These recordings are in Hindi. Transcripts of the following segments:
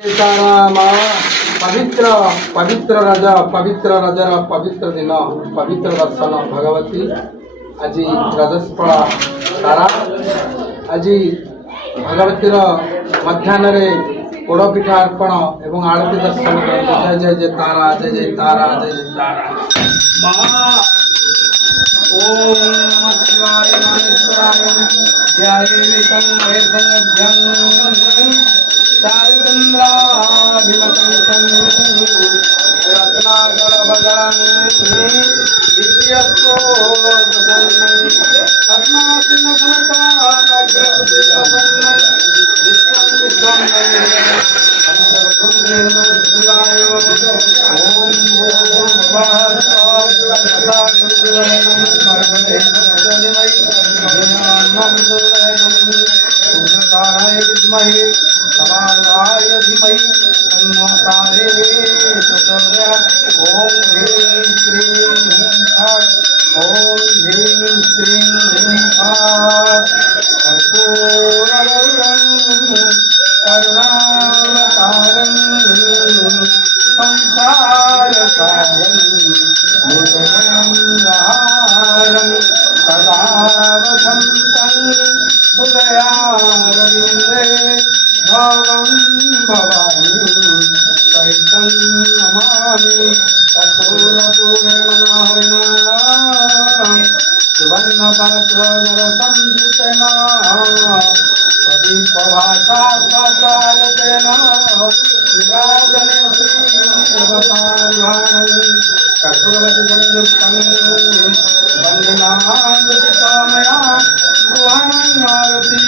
सीताराम पवित्र पवित्र रजर पवित्र दिन पवित्र दर्शन भगवती आज रजस्फल तारा आज भगवतीर मध्याह्न पोड़ पिठा अर्पण एवं आरती दर्शन जय जय जय तारा जय जय तारा जय जय तारा ओम नमः शिवाय मानेश्वराय ध्यायेतं वैष्णव्यं दारुचन्द्राभिमतं रत्नागरभगं दिव्यस्तो प्रसन्नं पद्मासनगमकाग्रपति प्रसन्नं विश्वं विश्वं शिवाय ओम विद्महे समानाय धीमहि तन्नो तारे प्रचोदयात् ओम ह्रीं श्रीं ह्रीं फट् ओम ह्रीं श्रीं ह्रीं फट् कर्पूरगौरं करुणावतारं संसारसारं भुजगङ्गाहारं सदा वसन्तं हृदयारविन्दे भवं भवानी सहितं नमामि कर्पूरपूर्णमनोहरिणां सुवर्णपात्रदरसंयुतेन प्रदीपभासासाकालतेन विराजने श्रीदेवतार्वाणं कर्पूरवति संयुक्तं वन्दिनामया भुवनं आरति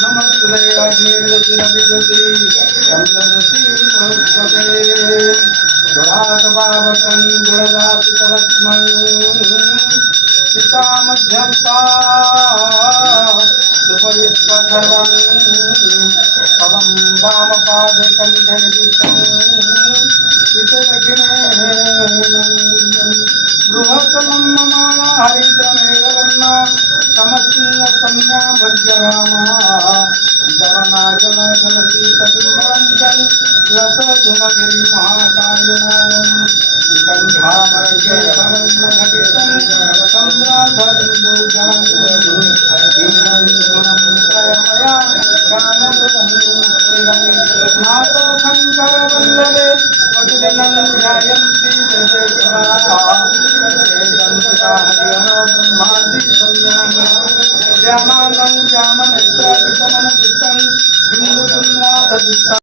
नमस्ते अग्निर्ज्योतिरभिज्योति चन्द्रज्योति सरस्वते जुडातपावकं जुडदापितवस्मं सीता मध्यस्था सुपरिष्वखर्वं पवं वामपादे कण्ठे निदिष्टं चितदगिने बृहत्तमं मम हरिद्रमेघवर्णा समस्या भग्यरामः जवनागलशीतबिम्बञ्जन् रसधुमगिरि महाकायनानं निकण्ठामरके समन्नघटितं चन्द्राधरिन्दुर्जलं त्रयमया गानमृतं नाथो शङ्करवल्लभे प्रतिदिनं ध्यायन्ति ब्रह्माण्डं जामनेत्र विषमनचित्तं बिन्दुसुन्नाथचित्तं